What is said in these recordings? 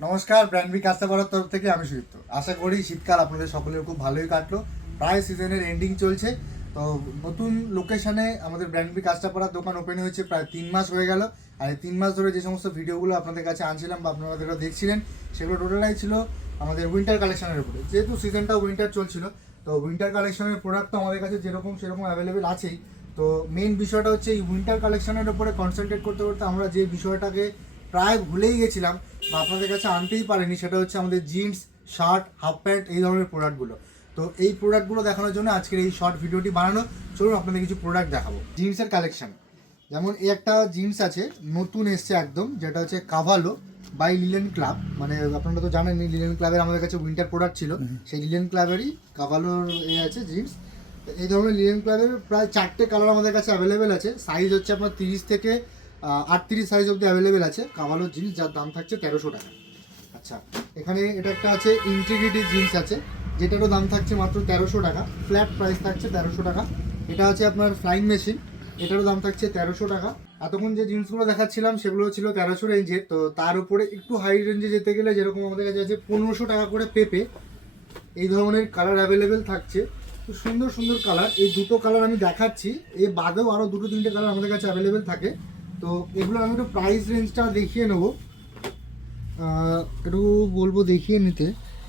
নমস্কার, brand B কাস্তাপাড়ার তরফ থেকে আমি সুদীপ্ত। আশা করি শীতকাল আপনাদের সকলের খুব ভালোই কাটলো। প্রায় সিজনের এন্ডিং চলছে, তো নতুন লোকেশনে আমাদের ব্র্যান্ড বি কাস্তাপাড়ার দোকান ওপেন হয়েছে প্রায় 3 মাস হয়ে গেল। আর এই 3 মাস ধরে যে সমস্ত ভিডিওগুলো আপনাদের কাছে আনছিলাম বা আপনারা দেখছিলেন, সেগুলো টোটালাই ছিল আমাদের উইন্টার কালেকশনের উপরে। যেহেতু সিজনটা উইন্টার চলছিল, তো উইন্টার কালেকশনের প্রোডাক্ট তো আমাদের কাছে যেরকম সেরকম অ্যাভেলেবেল আছেই। তো মেন বিষয়টা হচ্ছে এই উইন্টার কালেকশনের উপরে কনসেন্ট্রেট করতে করতে আমরা যে বিষয়টাকে প্রায় ভুলেই গেছিলাম বা আপনাদের কাছে আনতেই পারেনি, সেটা হচ্ছে আমাদের জিন্স, শার্ট, হাফ প্যান্ট এই ধরনের প্রোডাক্টগুলো। তো এই প্রোডাক্টগুলো দেখানোর জন্য আজকের এই শর্ট ভিডিওটি বানানো। চলুন আপনাদের কিছু প্রোডাক্ট দেখাবো। জিন্সের কালেকশন, যেমন এই একটা জিন্স আছে নতুন এসছে একদম, যেটা হচ্ছে কাভালো বাই লিলেন ক্লাব। মানে আপনারা তো জানেন লিলেন ক্লাবের আমাদের কাছে উইন্টার প্রোডাক্ট ছিল, সেই লিলেন ক্লাবেরই কাভালোর আছে জিন্স। এই ধরনের লিলেন ক্লাবের প্রায় 4টে কালার আমাদের কাছে অ্যাভেলেবেল আছে। সাইজ হচ্ছে আপনার 30 থেকে 38 সাইজ অবধি অ্যাভেলেবেল আছে। কাভালোর জিন্স, যার দাম থাকছে 1300 টাকা। আচ্ছা, এখানে এটা একটা আছে ইন্টিগ্রিটি জিন্স আছে, যেটারও দাম থাকছে মাত্র 1300 টাকা। ফ্ল্যাট প্রাইস থাকছে 1300 টাকা। এটা আছে আপনার ফ্লাইং মেশিন, এটারও দাম থাকছে 1300 টাকা। এতক্ষণ যে জিন্সগুলো দেখাচ্ছিলাম সেগুলো ছিল 1300 রেঞ্জের। তো তার উপরে একটু হাই রেঞ্জে যেতে গেলে যেরকম আমাদের কাছে আছে 1500 টাকা করে পেপে এই ধরনের কালার অ্যাভেলেবেল থাকছে। খুব সুন্দর সুন্দর কালার। এই দুটো কালার আমি দেখাচ্ছি, এই বাদেও আরও 2-3টে কালার আমাদের কাছে অ্যাভেলেবেল থাকে। তো এগুলো আমি একটু প্রাইস রেঞ্জটা দেখিয়ে নেবো, একটু বলবো দেখিয়ে নিতে।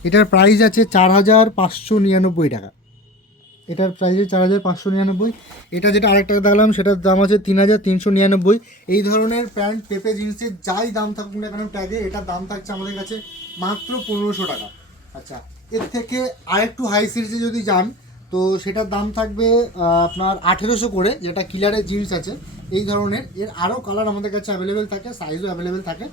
এটার প্রাইস আছে 4599 টাকা। এটার প্রাইস আছে 4599। এটা যেটা আরেকটা দেখলাম সেটার দাম আছে 3399। এই ধরনের প্যান্ট পেপে জিন্সের যাই দাম থাকুক না কেন ট্যাগে, এটার দাম থাকছে আমাদের কাছে মাত্র 1500 টাকা। আচ্ছা, এর থেকে আরেকটু হাই সিরিজে যদি যান তো সেটার দাম থাকবে আপনার 1800 করে, যেটা কিলারের জিন্স আছে এই ধরনের। এর আরও কালার আমাদের কাছে অ্যাভেলেবেল থাকে, সাইজও অ্যাভেলেবেল থাকে।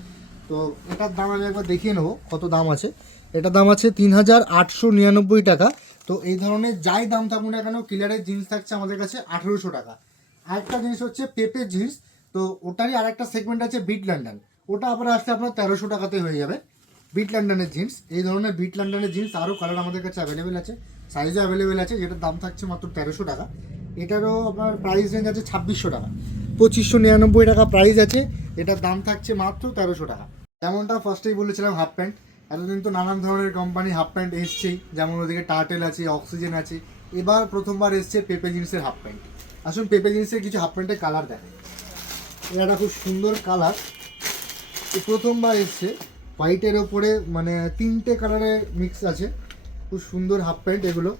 তো এটার দাম আমি একবার দেখিয়ে নেবো কত দাম আছে। এটার দাম আছে 3899 টাকা। তো এই ধরনের যাই দাম থাকুক না কেন কিলারের জিন্স থাকছে আমাদের কাছে 1800 টাকা। আরেকটা জিনিস হচ্ছে পেপে জিন্স, তো ওটারই আরেকটা সেগমেন্ট আছে বিট লন্ডন, ওটা আবার আসলে আপনার 1300 টাকাতে হয়ে যাবে। বিট লন্ডনের জিন্স, এই ধরনের বিট লন্ডনের জিন্স আরও কালার আমাদের কাছে অ্যাভেলেবেল আছে, সাইজও অ্যাভেলেবেল আছে, যেটার দাম থাকছে মাত্র 1300 টাকা। এটারও আপনার প্রাইস রেঞ্জ আছে 2600 টাকা। 2599 টাকা প্রাইস আছে, এটার দাম থাকছে মাত্র 1300 টাকা। যেমনটা ফার্স্টেই বলেছিলাম হাফ প্যান্ট, এতদিন তো নানান ধরনের কোম্পানি হাফ প্যান্ট এসছেই, যেমন ওদিকে টার্টেল আছে, অক্সিজেন আছে। এবার প্রথমবার এসছে পেপে জিন্সের হাফ প্যান্ট। আসুন পেপে জিন্সের কিছু হাফ প্যান্টের কালার দেখেন। এটা একটা খুব সুন্দর কালার, প্রথমবার এসছে হোয়াইটের ওপরে, মানে 3টে কালারে মিক্স আছে। খুব সুন্দর হাফ প্যান্ট এগুলো,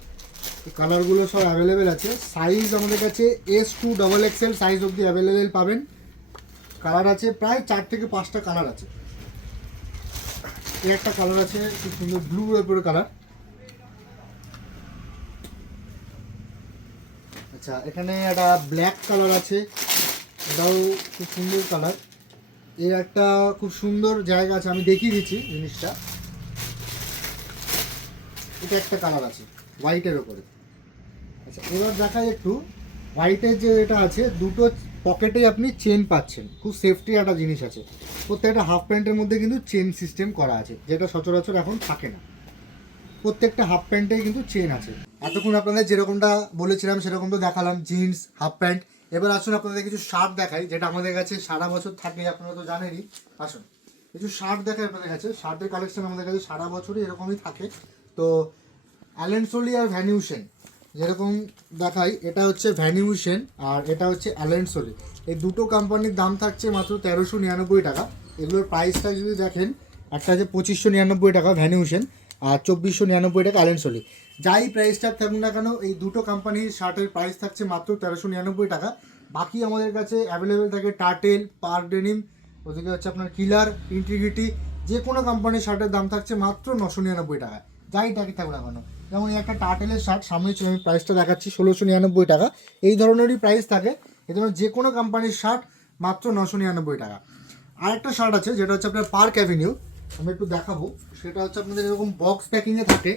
কালারগুলো সব অ্যাভেলেবেল আছে। সাইজ আমাদের কাছে S2 XXL সাইজ অবধি অ্যাভেলেবেল পাবেন। কালার আছে প্রায় 4 থেকে 5টা কালার আছে। এই একটা কালার আছে খুব সুন্দর ব্লু উপরে কালার। আচ্ছা, এখানে একটা ব্ল্যাক কালার আছে, এটাও খুব সুন্দর কালার। এর একটা খুব সুন্দর জায়গা আছে, আমি দেখিয়ে দিচ্ছি জিনিসটা। এটা একটা কালার আছে হোয়াইটের ওপরে। আচ্ছা, এবার দেখাই একটু হোয়াইটের যে এটা আছে, দুটো পকেটে আপনি চেন পাচ্ছেন, খুব সেফটি একটা জিনিস আছে। প্রত্যেকটা হাফ প্যান্টের মধ্যে কিন্তু চেন সিস্টেম করা আছে, যেটা সচরাচর এখন থাকে না। প্রত্যেকটা হাফ প্যান্টেই কিন্তু চেন আছে। এতক্ষণ আপনাদের যেরকমটা বলেছিলাম সেরকম তো দেখালাম জিন্স, হাফ প্যান্ট। এবার আসুন আপনাদের কিছু শার্ট দেখাই, যেটা আমাদের কাছে সারা বছর থাকে, আপনারা তো জানেনই। আসুন কিছু শার্ট দেখাই আপনাদের কাছে। শার্টের কালেকশন আমাদের কাছে সারা বছরই এরকমই থাকে। তো অ্যালেন সোলি আর ভ্যানিউশন যেরকম দেখাই, এটা হচ্ছে ভ্যানিউশন আর এটা হচ্ছে অ্যালেন সোলি। এই দুটো কোম্পানির দাম থাকছে মাত্র 1399 টাকা। এগুলোর প্রাইসটা যদি দেখেন, একটা আছে 2599 টাকা ভ্যানিউশন আর 2499 টাকা অ্যালেন সোলি। যাই প্রাইসটা থাকুক না কেন, এই দুটো কোম্পানির শার্টের প্রাইস থাকছে মাত্র 1399 টাকা। বাকি আমাদের কাছে অ্যাভেলেবেল থাকে টার্টেল, পার্ক ডেনিম, ওদিকে হচ্ছে আপনার কিলার, ইন্টিগ্রিটি। যে কোনো কোম্পানির শার্টের দাম থাকছে মাত্র 999 টাকা, যাই টাকি থাকুক না কেন। যেমন এই একটা টার্টেলের শার্ট সামনে আমি প্রাইসটা দেখাচ্ছি 1699 টাকা। এই ধরনেরই প্রাইস থাকে। এই ধরনের যে কোনো কোম্পানির শার্ট মাত্র 999 টাকা। আরেকটা শার্ট আছে যেটা হচ্ছে আপনার পার্ক অ্যাভিনিউ, আমি একটু দেখাবো। সেটা হচ্ছে আপনাদের এরকম বক্স প্যাকিংয়ে থাকে।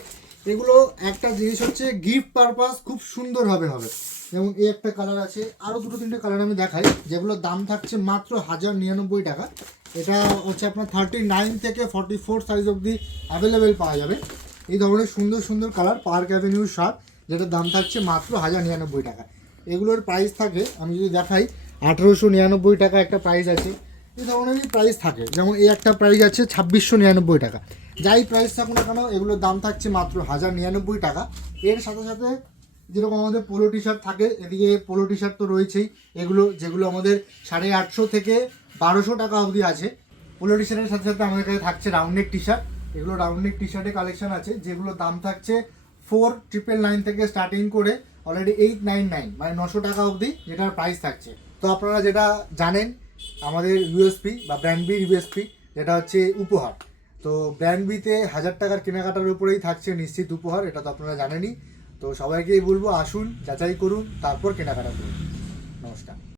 এগুলো একটা জিনিস হচ্ছে গিফট পারপাস খুব সুন্দরভাবে হবে। যেমন এই একটা কালার আছে, আরও 2-3টে কালার আমি দেখাই, যেগুলোর দাম থাকছে মাত্র 1099 টাকা। এটা হচ্ছে আপনার 39 থেকে 44 সাইজ অবধি অ্যাভেলেবেল পাওয়া যাবে। এই ধরনের সুন্দর সুন্দর কালার পার্ক অ্যাভিনিউ শার্ট, যেটার দাম থাকছে মাত্র 1099 টাকা। এগুলোর প্রাইস থাকে, আমি যদি দেখাই, 1899 টাকা একটা প্রাইস আছে। এই ধরনেরই প্রাইস থাকে। যেমন এই একটা প্রাইস আছে 2699 টাকা। যাই প্রাইস থাকুক না কেন এগুলোর দাম থাকছে মাত্র 1099 টাকা। এর সাথে সাথে যেরকম আমাদের পোলো টি শার্ট থাকে, এদিকে পোলো টি শার্ট তো রয়েছেই, এগুলো যেগুলো আমাদের 850 থেকে 1200 টাকা অবধি আছে। পোলো টি শার্টের সাথে সাথে আমাদের কাছে থাকছে রাউন্ড নেক টি শার্ট। এগুলো রাউন্ড নেক টি শার্টের কালেকশন আছে, যেগুলো দাম থাকছে 4999 থেকে স্টার্টিং করে অলরেডি 899 মানে 900 টাকা অবধি যেটার প্রাইস থাকছে। তো আপনারা যেটা জানেন আমাদের ইউএসপি বা ব্র্যান্ড বির ইউএসপি যেটা হচ্ছে উপহার। তো ব্র্যান্ড বিতে 1000 টাকার কেনাকাটার উপরেই থাকছে নিশ্চিত উপহার, এটা তো আপনারা জানেনই। তো সবাইকেই বলবো আসুন, যাচাই করুন, তারপর কেনাকাটা করুন।